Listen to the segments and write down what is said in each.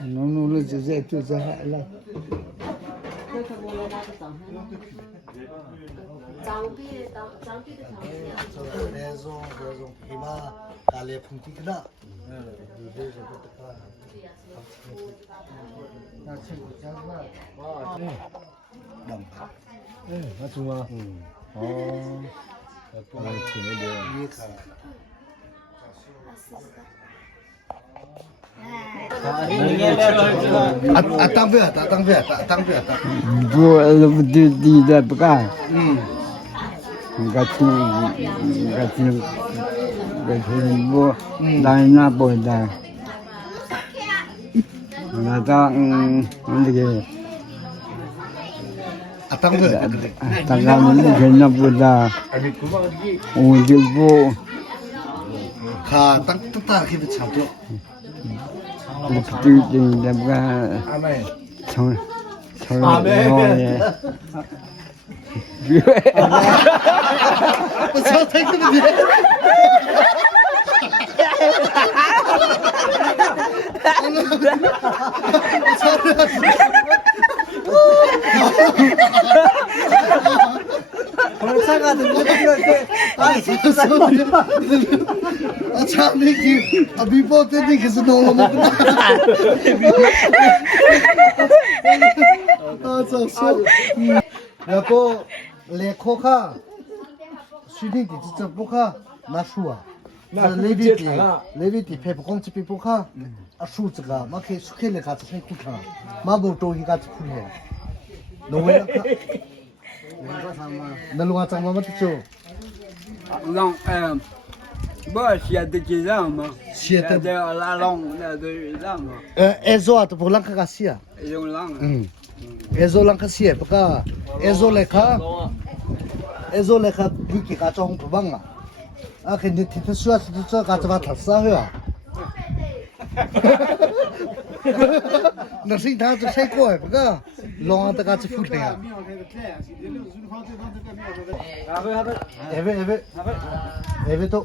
农了就这还了。那中吗？哦，挺那个。当不要当不要。不地的不干。Gatin bu lain na po da. Nata ndige.当不要。Tagal ni ganna po da. Uji po. 他当大给他差不多。对的不干。从我操，太可怜了！我操个的，哎，我操那个，比包的那个是弄了吗？我操，说，然后来考卡，训练的这不卡，那书啊，那雷维的配不光这边不卡，书这个，马开书开来卡子才苦看，马不周一卡子苦呢，弄完了卡。那路上怎么就？让不写的几张嘛？写的拉浪那都让嘛？哎，做啊，都不让卡写啊。用浪。ezo lang kasi baka ezo lekha buki ka chong pabanga akin ni tita suat tu ka chwa thasa hwa na sing tha tu sai ko baka long ta ka chu the ya eve to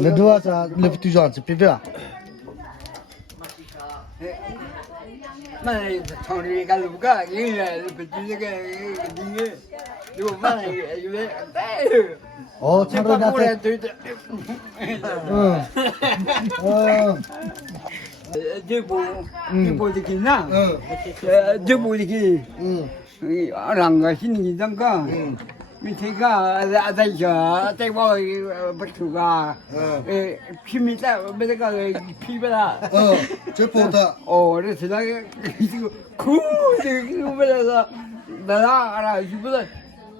le doa ta le tu jan tu pipe 那厂里干路干，人家不就这个地，就慢有点哎。哦，厂里那在对的。这部的给哪？这部的给。让个心里怎个？你这个在家在我不出个，拼命在没这个拼不啦？这不的。哦，这是那个这个哭，这个不是说，那啦，是不是？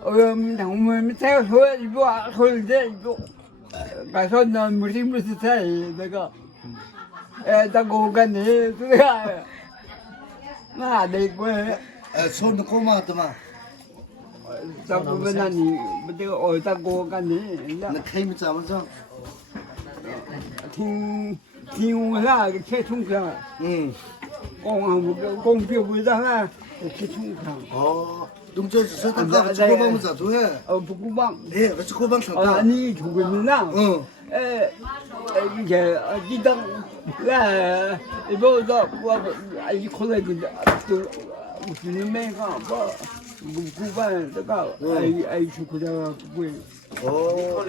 我们再说一步，说这一步，该说那不是在那个，在我跟你这个，那得关。说那个嘛的嘛。咱不问那你不这个哦，咱我干你，那开没怎么着？听我那个开冲上，光标不上啊，开冲上。哦，动作是那个这个帮不咋做哎？不够帮。哎，这个帮上的。你出个名堂。以前你当一包子我一口来个都50年没干过。古板这个爱出国的贵。哦。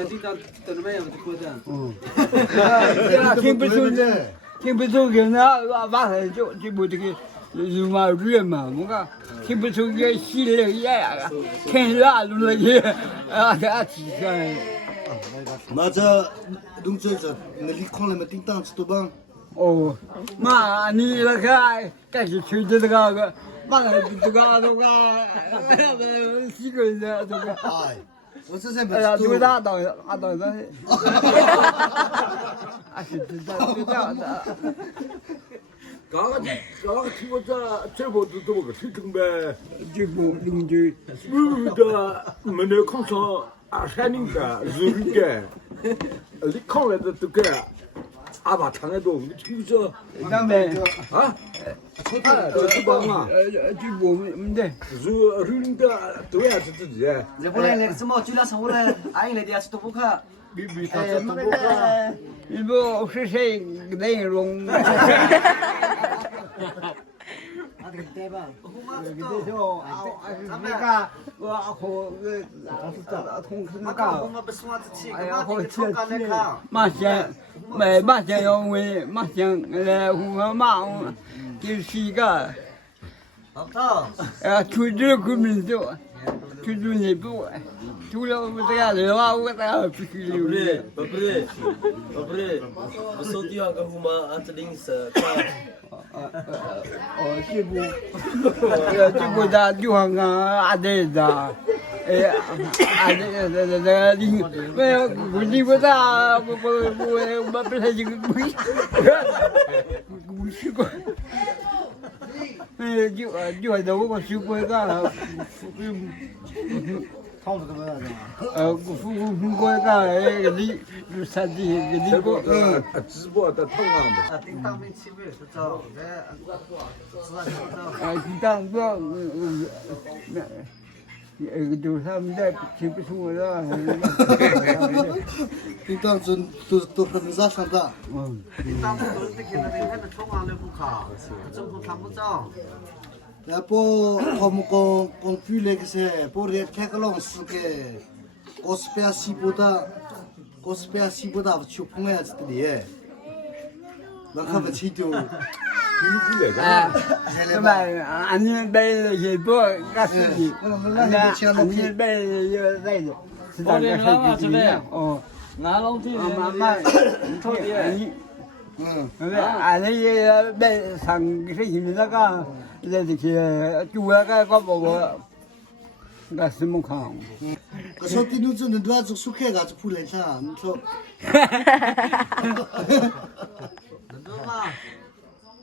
听不出个那晚上就不这个肉嘛热嘛，我讲听不出个稀了呀，看热路了去他几个。那这动作这那里看了没叮当知道吧？哦，妈，你那个该是去的这个。妈的，这个几个人的这个，哎，我这才没哎呀，这个大到的，是知道的。刚刚听我这部都个是正呗，这部邻居，的没那看上2、3年的日语的，你看了的这个。 아바탕에도 친구죠. 그다음에 아? 저기 봐마. 지금 뭔데? 저 어른다 또야 저지.这不来那个什么，就那上午来，俺来的是都不看。 일부 없으세 내용. 그래서 내가 그 통크니까 마냥 마냥 영왜 마냥 후마 길시가 주주 구민도 주주님도 주려고다가 내와고다가 비키리 Babre, besok dia akan rumah antering 지보다 주황아 아들다 아들다 왜 우리보다 뭐 지금 무시고 주 너무 쉬고가 후고가 리 사지 그리고 지보다 통하면.叮当没气味，是找기당 그 사람들 집에 숨어라 叮当都很咋上的。叮当不都是给那边还没冲完了不看，政府看不着。 然后他们讲举那个噻，把那开个老师给，gospel西部的去碰呀子的嘞，那可不起丢。 그만 아니면 매일 예보 가스지 아니면 매일 매일 시장 가스지 마마 아니 아니 매 상시 힘이다가 이렇게 주야가 뭐 가스 못하고 可说的侬这能多少苏开个子铺来啥？你说，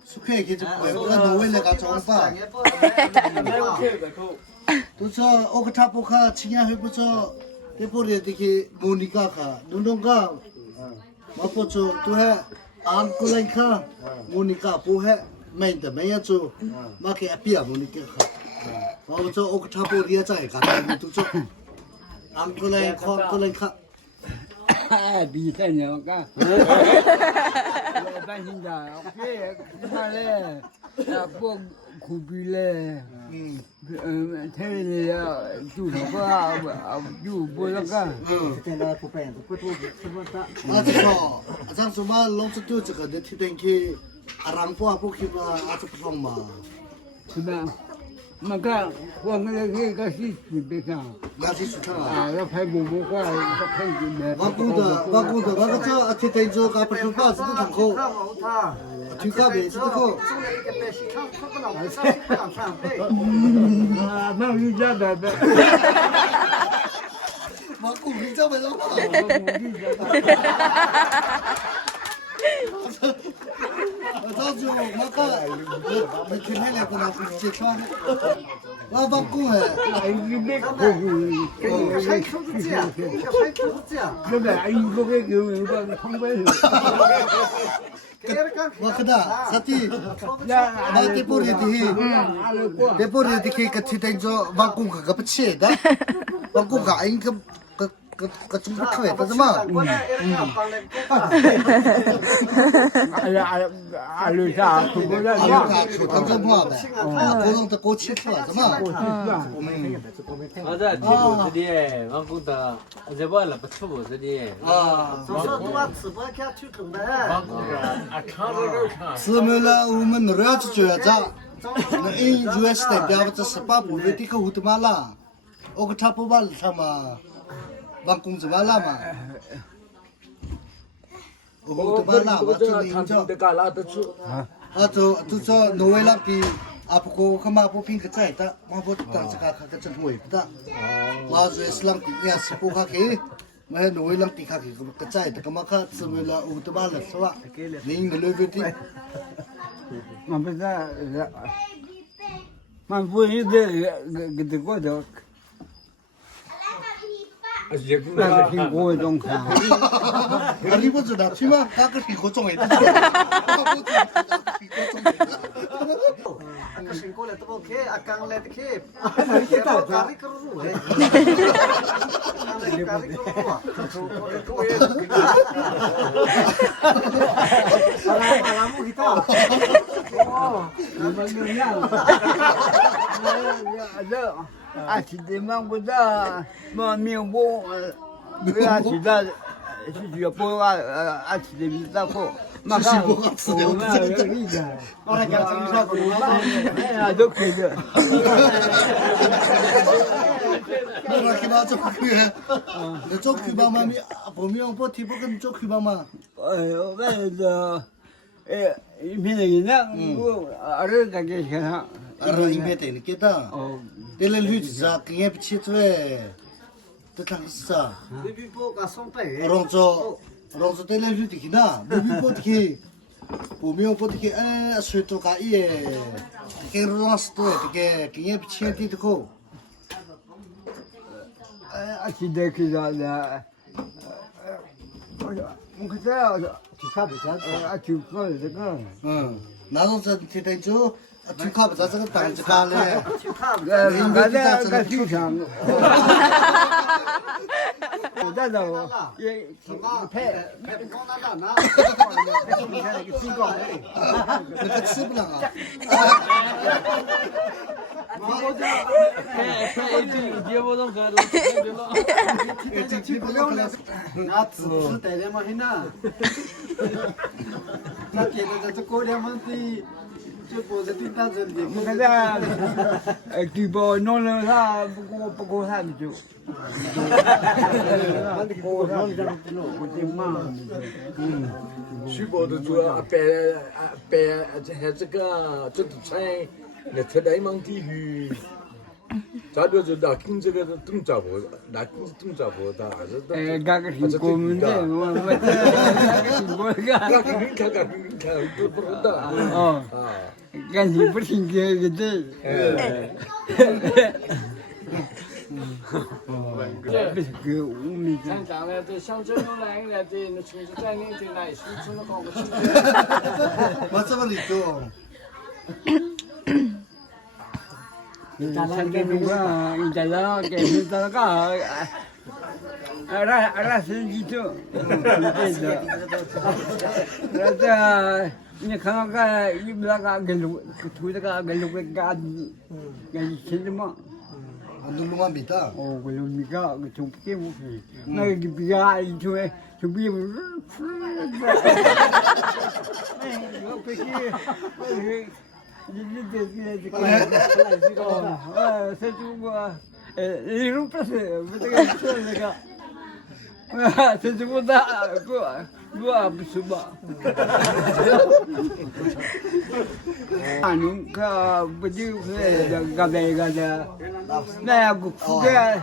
苏开给这铺，不然挪回来个装法。都说我个他不看，今年还不说，这不是这个莫妮卡卡，侬侬个，我不做都还安过来看，莫妮卡不还没的没有做，马给阿比啊莫妮卡卡。 我做我个差不多也在干，都做。俺过来看，过来看。比赛呢，干。半天家，对，看嘞，不苦逼嘞，天里住什么住不那个。这说，咱说嘛，老子对这个的提点去，让不去嘛，这不中嘛。是吧？ 那个我那个是别上，那是出场啊，要拍广播话，要拍什么？我个这提点做个不说话，这都挺好。挺好呗，这都好。啊，那你家的呗。我鼓励这么多。早就我个，你听下来不能接穿。我帮工哎。哎，你别哭，山口子姐，你个山口子姐，那个哎，你别给我个旁边。我看到，啥地？我这不里的，这不里的去个提点做，我工个不切的，我工个应该。 个中不可以，但是嘛，阿刘家，不然阿刘家出他这么呗，高中的高七出什么？我在地步这里，我觉得这不了不错这里。啊，吃不看去口的。看着都看。吃没了，我们那儿子觉着，那一月是代表这18部队的个胡他妈啦，我个差不多了他嘛。 王公子完了嘛？我他妈啦，我这里就啊，就说挪威那边啊，不过他妈不平个在的，我不当这个个真会不的。我是斯朗地呀，是不卡去，我挪威那地卡去个在的，个嘛卡是为了我他妈了是吧？你个六月底，我不是，我不是这个的。也不那个挺过中看。 아니 뭐지 나 튀만 깎을 때 고정해. Aku singkol itu oke, akang lihat ke. Kita cari kerunu. Cari kerunu. Alamu kita. Ada aci demang kuda meminggu aci dah sejak pola aci demang tak po. Maka Orang yang cerita ada kerja. 뭐라 기봐 좀 그래. 저 기봐만이 보면 뭐 티보금 저 기봐만. 그래서 이민이나 알을 가게 해야. 알아 임베데 니께다. 텔레 휘자 그게 비치트에 뜻하겠어. Lebih pokok sampai. 롱저 텔레 휘디기나. 비비 포트기 보면 포트기 스위트 가이에 그게 로스도 그게 그게 비치에 티고. 아치 데키다. 그때 티카베자. 아치 그거 응. 나도 저 티대죠. 티카베자 저거 단지 갈래. 가자 같이 상. 나도 예 배. 내가 씹으라가. 나 츠 때려만 했나? 나 걔네 저 꼬리만 띠. 저 보자 뛴다 저리. 가자 기보 놀러사 보고 사죠.徐博的主要还这个这土菜，那特大忙地域。咱就是那跟这个东家伙，那跟东家伙的，还是的。 가가신 고문데 뭐看都不知道。 어. 啊。 간이 버린 게 근데 그 우미 香港的这乡镇来的这那城市在那这来是真的搞不清。 맞아봐 리도. 산전과 이달라 계시다가 알아서 지죠. 그래서 이제 강아가 입다가 결국 그 둘다가 결국에 가지 실마 안들로만 믿다. 그러니까 그 좀게 무슨 나 이게 비가 이쪽에 좀비 이런 패스 내가 세주보다 그거 무슨 봐 아니 그 뭐지 그 가베가 내가 그게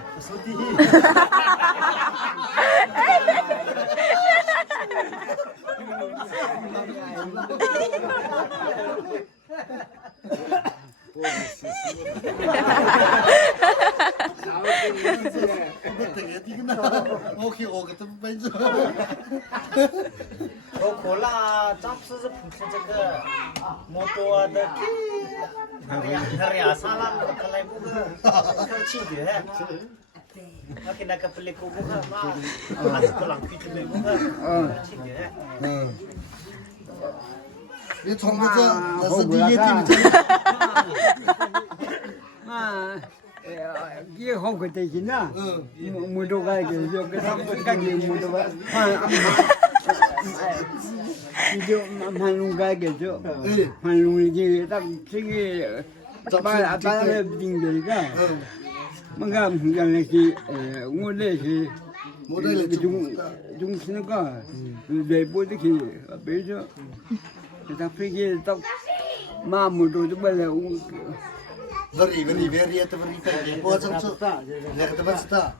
오케이 오케이 또 빼줘. 我苦啦，张是不是这个摩多的？hari asalan kalau buka kau cinggu ya. Makin nak pelik buka, masuk pulang kita buka cinggu ya. 응. 이 정부자 나서 뒤에 팀이 아 이게 하고 되지나 무도가 이제 그 가게 무도가 이제 만lun가 게죠 만lun이 딱 저기 바다에 빙대가 뭔가 이렇게 오늘이 모델이 좀 쓰니까 내보드기 배죠 딱 피게 딱 마음으로 좀 발라 very at very very 보정 쳐. 내가 또 봤다.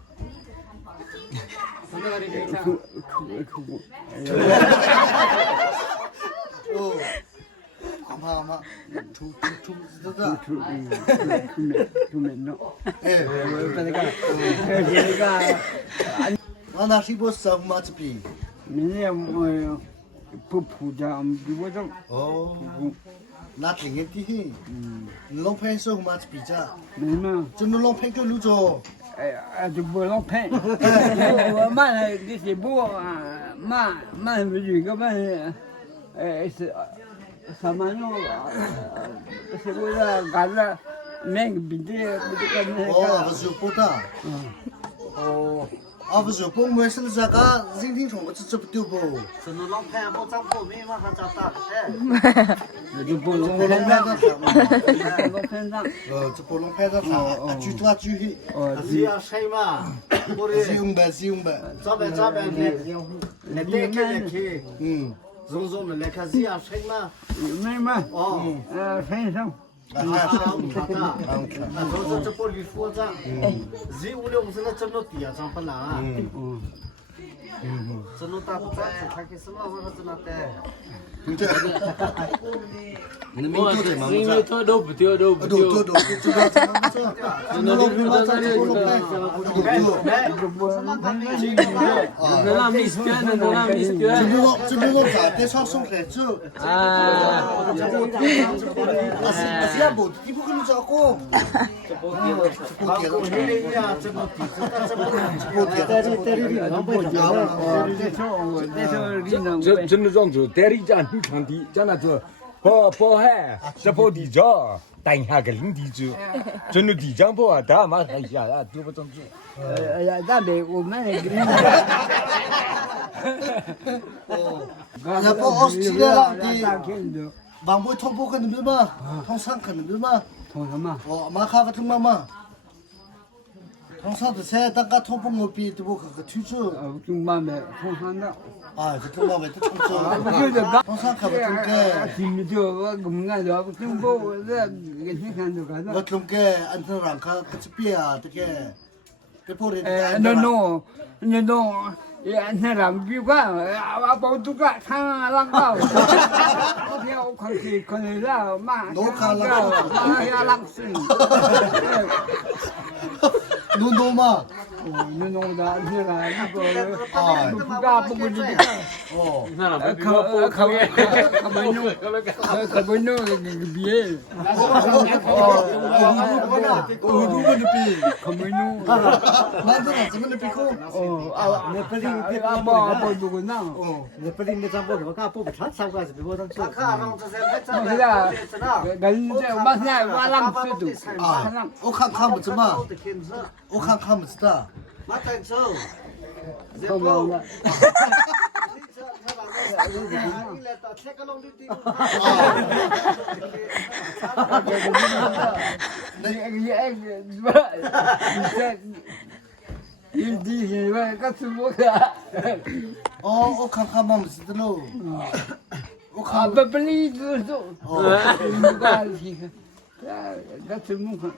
오. 아마 妈，出知道？出门了。哎，这个，那是不是马子比？明年我不铺家，比我种。哦，那挺个的，你老拍手马子比家，没嘛？真的老拍个路走。哎，就不让拍。我买了这些布啊，买不几个买，是3万多，是为了干了那个比的，哦，不是不大。哦，啊不是不没事这个人听说我这不丢不？是侬老拍不长不没嘛，还长大哎。就不能不能拍到啥嘛？不拍上。这不能拍到啥？举多举起。是要谁嘛？我的是用呗，是用呗。早呗，来带看。从们来看是要谁嘛？没嘛？哦，拍上。看到，从这玻璃佛章，5、6是那真的第二张不难啊。真的大不在，他给什么我真的带。你们多点嘛？因为他都不丢，都不丢。都，这个怎么做？那老皮嘛，咱这不能拍，能让米斯卷，能让米斯卷。这不咋得上送海走？啊，是不？你不可能找过。真的这样子，代理讲你看的，讲那就包海，这包地价，等下个零地主，真的地价包，他妈还下啊，丢不中去。那得我们那个。那不二十几了的，往回通不可能的嘛，通上可能的嘛。通什么？哦，马卡个通嘛嘛。通上的菜，大家通不我比都不可推出。中班的，通上的。啊，这通嘛没得通出。通上可不通个。听着我公安的，中国我这你看这个。我通个，安特让他这边啊，这个，这破的。那种。那让比管，我包都干，看啷个？我天，我看看了，妈，我看了，妈呀，啷死！弄嘛？你弄的，你看那个，不干不干的。哦，可不弄那个别。我不能比，可不弄。那这个怎么能比空？哦，那不是不不那。哦，你不领那张包给我看，包不长，3块是比我当初。我现在，人家我现在我啷吃都。啊，我看不着嘛，我看不着的。马带走，好忙的。哦，我看嘛不是的喽。我看不理解走。不管是，那怎么看？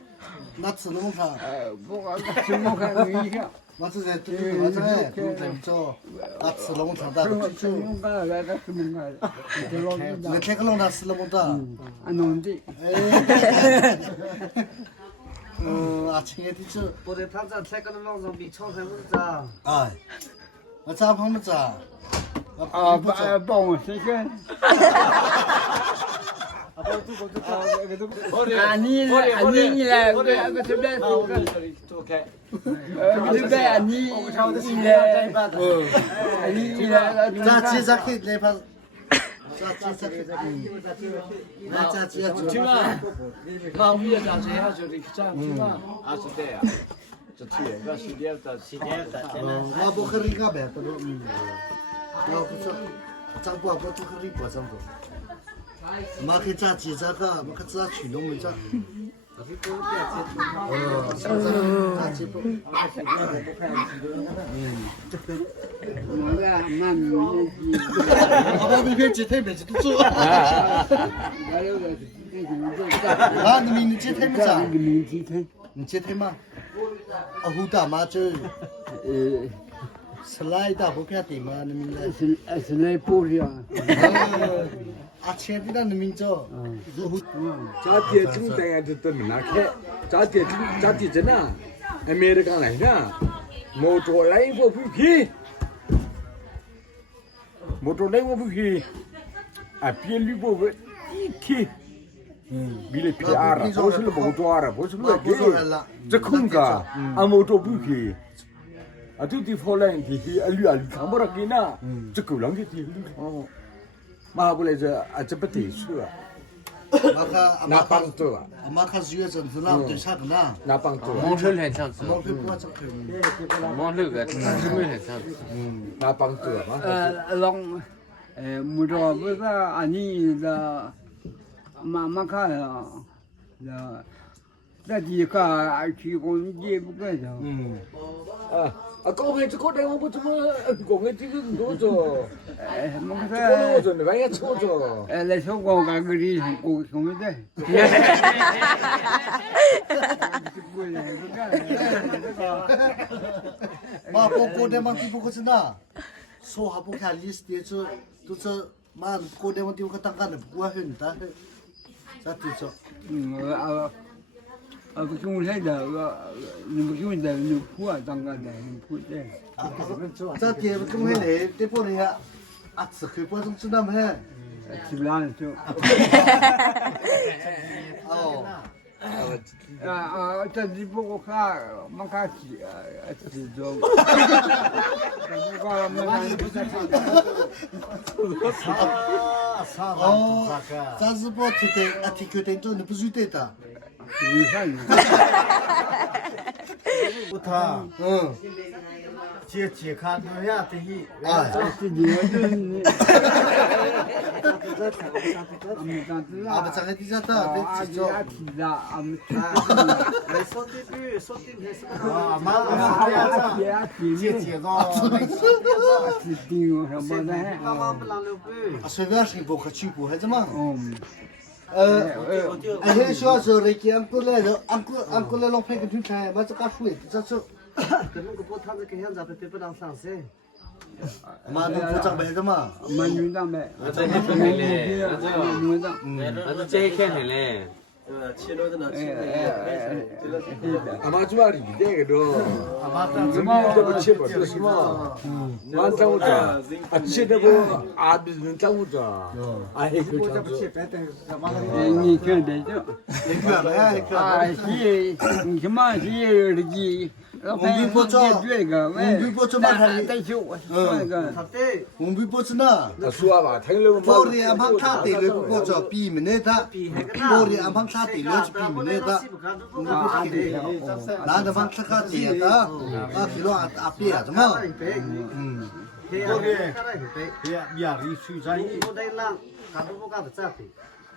那吃弄啥？不管怎么看一下。我这在对，我在弄怎么做？那吃弄啥的？那天个弄啥吃弄的？弄的。啊，亲爱的主。我在他这菜个弄上比炒菜不咋？哎，我咋碰不着？帮我谁干？你来，我这边走开。这边你来，咋可以来吧？咋接去嘛？那我们要讲这样就是这样去嘛？啊是的呀，这天个时间的时间的。我不可以干呗，不都要不说，张伯不可以过张伯。马可以咋接这个，马可咋去弄么子？咋接不？我明天接太没去做。啊，你明天接太没咋？你接太吗？胡大妈这。 슬라이드 보피아 때만 민다. 슬라이 뿌리야. 아체비다 민죠. 자티에 중대야 듣던 나케 자티 전에 아메리카 나이가 모토 라이브 부피 모토 라이브 부피 아 필리보 이키 빌레 피아라 보슬 모토아라 보슬 게 저콩가 아모토 부피 아두디 폴라인 디 알류 카모라기나 저kul랑게 디 마블레자 아저베티 수아 나빵토아 아마카 주에서 누나한테 사구나. 나빵토아 蒙车很像是， 뭐가 적혀. 蒙那个是不是很像是？ 나빵토아 long 무저 보다 아니다 마마카야 나 디가 기공지 부가죠 아 거기 저 거기 뭐 좀, 거기 지금 너죠. 뭔가 거기 좀 많이 쳐줘. 레소고가 그리 고기인데 마 고데만 티보고스나. 소하 보카 리스트에서 또저 만 고데만 티보고 땅간을 부과 흔다. 자티죠. 그걸 해야 그걸 내 부하 당간다 부대 자티에 좀 해내. 때보내야 아츠 그 버좀 쓰담 해. 집란 좀 저기 보고 가 막하지 좀 자스포트 때 아티큐 좀 부수대다. 부터 응. 제 카드야 되기 아, 장에 뒤졌다. 됐죠. 소띠 마마 아, 소비아시 보고 치고 하지마. 해 쇼서 레키 앙콜레 앙콜레 롱페 그 뒤에 맞아 까슈에 진짜 그런 거 못하는 게 현자 앞에 대표랑 상세 마도 보장 배드마. 만윤담에 치료도 아마주아리 이대로. 아마주아리 치버 그렇지마. 만타우자. 아치데고 아비는 타우자. 아해 그 니 그래죠 레큐야 해. 아 시에 정말 시에르기 공비포츠나 수아바 탱려고 머리 안방 타대 레고죠 비미네다 머리 안방 타대 레지 비미네다 나도 방 타카디야다 아 필요 앞이야 정말 미아리 수자이 모델랑 가도보가 붙잡히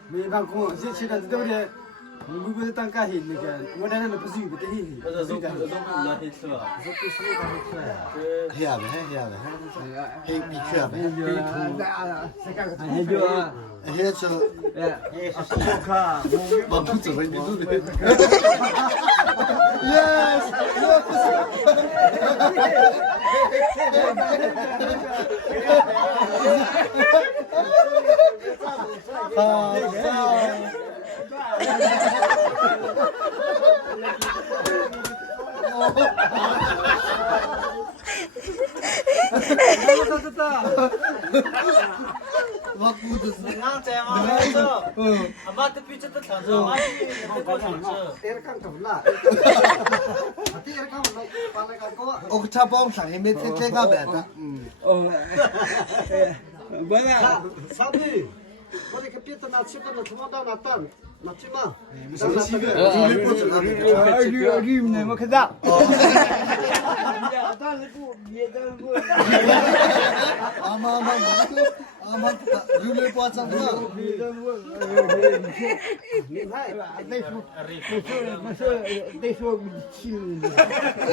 미방고 시치다 되게 무구의 땅까지 있으니까 원하는 거 부수기 못해 히 해야 해 비켜야 해줘 해서 조카 멈추지 왜 미도네 예스 아마도 삐쳤다 찾아 아마도 찾아 때려간 거구나 때려간 거 빨리 거 옥차봉 상에 메테테가 배다 뭐야 사비 어디 그 삐졌다 나 치고 도망다 났다 맞지마 여기 있네 뭐 그다 아마 룰을 보았잖아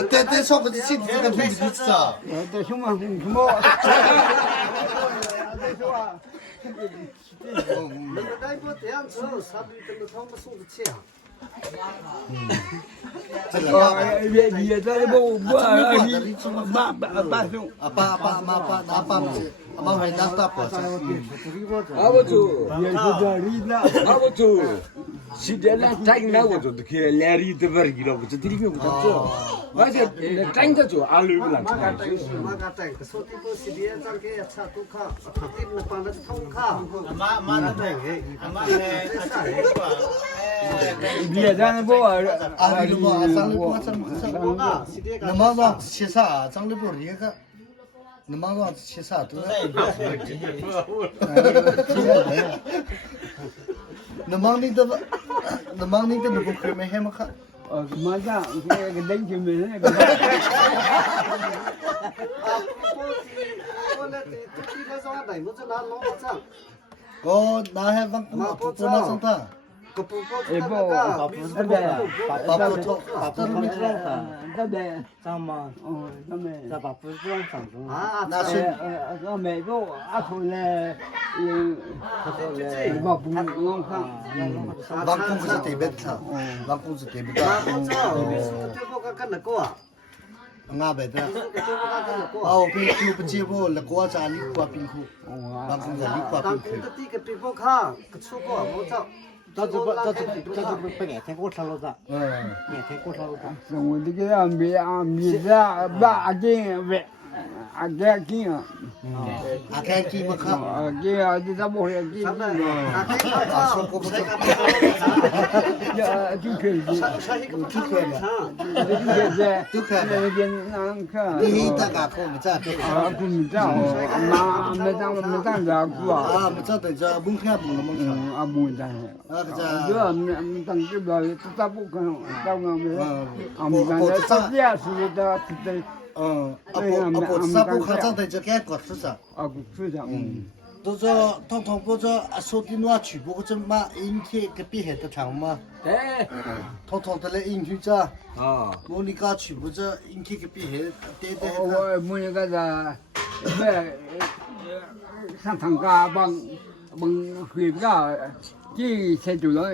대대서 그 진짜 비슷하 나이버 대한 저 사비 좀 처음 소리 치야 这个爸爸。也在不啊，爸妈爸拿爸不是，妈会拿大包子。 아버지, 也是这里的。 아버지. 시대는 짱나 거죠. 그 레리드 버기라고 저 드리면 그렇죠. 맞아. 짱자죠. 알루랑 짱.也在不 啊，你么啊，长得不长不？那么说吃啥？长得不厉害。那么说吃啥都。那么你的，那么你的那个可没还没看。 马上那个登记没那个。哦，那还放不不那上他。 也不，那边，把不头，把不头没知道。那边，张嘛，那边，把不是让上中啊，那是那美国阿头嘞，把不弄看，王公子这边唱，王公子这边唱。俺别的，哦，别就不接不，那国家里挂冰库，王公子里挂冰库。不爱听过唱了的，爱听过唱了的。我这个米子把斤喂，斤啊，啊，看见没看？斤啊，这怎么回事？斤啊，说过不错。呀，就可以，就可以了，就可以，那边难看。你大家看没在？啊，不没在哦，妈没在这过啊。啊，没在等着蒙看蒙了蒙看。啊，没在。啊，个这没等这个这不可能，这个没。啊，没在这边是的，是的。 不，啥不看长得就该搞市长。啊，市长。都说通通不说说的那全部这嘛，阴天个比海的长嘛。네. 通通的来阴天着。 아. 我你家全部这阴天个比海对对。我那个啥，上堂家帮回家，这才做了。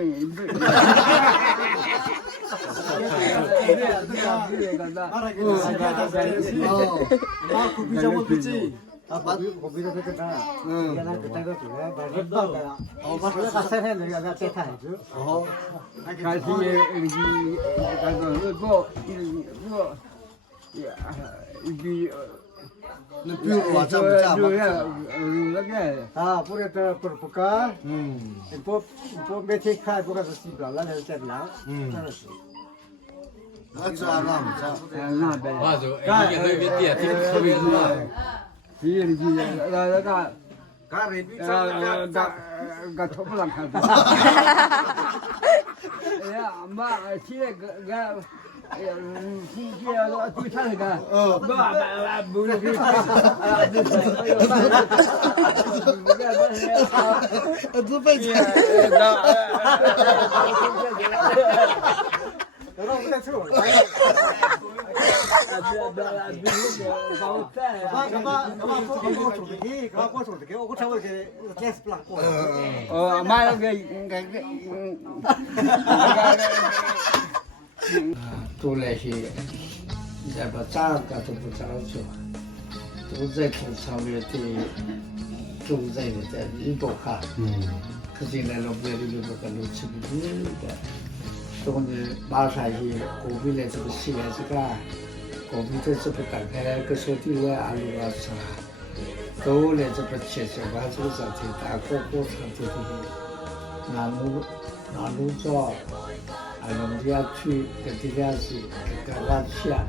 那比如我这么家嘛。啊，不是这不干，不每天看不干是洗不了，那是在哪？真的是。 我知道俺们这。 맞아. 이게 왜 뒤에特别多。 个头不让看。哎呀，妈，现在个。 哎呀，对他那个，不是给他，这辈子。我在抽。我唱我给电视不让过。哦，妈那个，都那些，再把长个都不长做，都在从上面的，都在的在一不看，可是那老别的一不看都吃不进的，所以马上去隔壁的这个西安这个，隔壁的这个刚才个说的来阿鲁啊啥，都来这个切切把这个上头大锅锅上头的，南路做。 啊，农家去跟地下去，跟干下，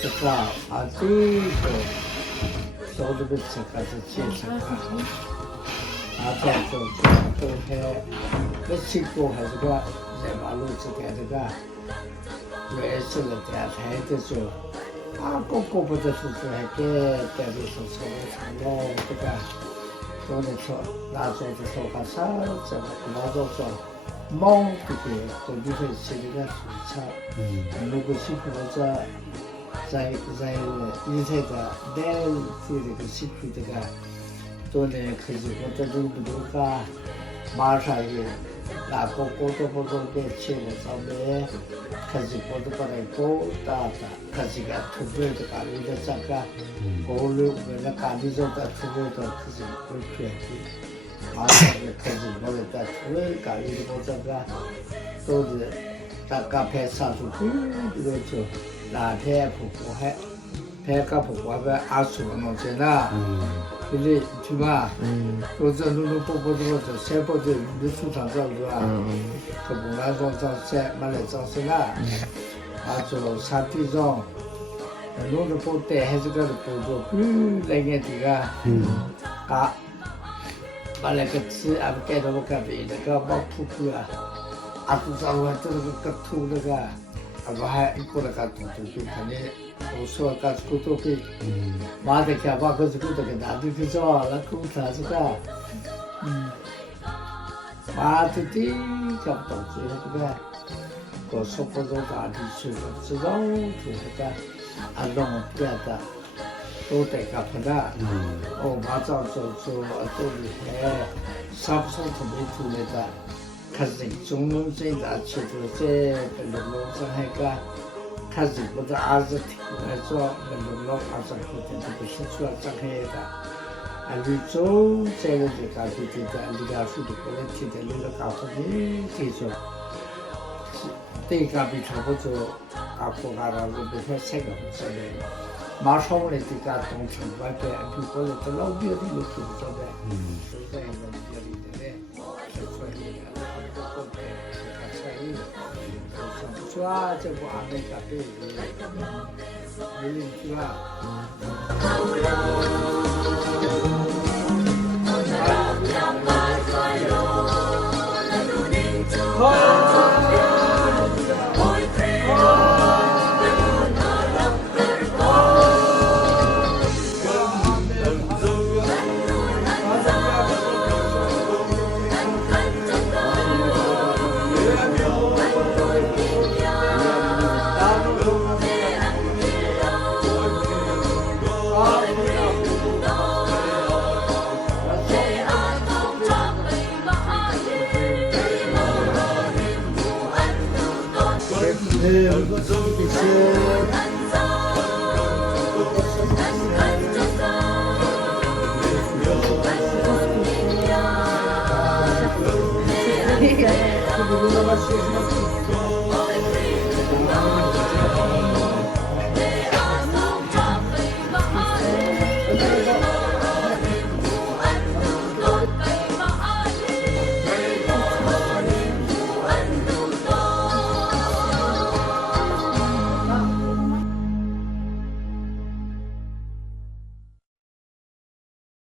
这个啊，这个手这个这个是接触的，啊，这种都还，这经过还是个在马路这边这个，原始的电台的时候，啊，个不得出去还给在这说说说这个，说的说那时候就说他啥这个那时候说。 猫这个会不会吃这个蔬菜？如果是或者在以前的南这个西区这个，多呢可以或者路不多个，马上也那个都不都给钱的上面，可是我都把那个大的，可是个土匪的家里的这个，我们那家里头的土匪的可是不便宜，马上的可是我们在土匪家里的这个，都是大家拍上出去这个就，那天不还，拍个不还不20多弄钱呐。근데 주마 그저 눈을 보고 들어서 세 번째 뉴스 장사가 그 문화성 장세 말에 장세가 아주 사티종 눈을 볼때 해석을 보고 그 레게디가 가 말에 같이 아무개도 못 가비 내가 막 푸푸야 아주 싸우고 그 투르가 아주 하 이거가 또 좋다네我刚才都给妈的看把个这个都给拿去做，那空他这个，妈的的看不懂这个，我说不着大地去，我知道这个，弄别的，都得干不的，马上做都厉害，啥不上都没出来的，可是中农这大去的这个农上还个。가지고도 아주 해서 물론 아주 그때 실수가 장해다 아주 좀 제거지 가지고 알리가 수도 그렇지 될로 가서니 계속 때가 비춰보죠 갖고 가라고 그 생각 없어요 마셔볼 때가 동청 밖에 그거를 또 로비를 이렇게 붙여대 그래서 로비를 좋아 저거 아메리카 때 밀린 좋아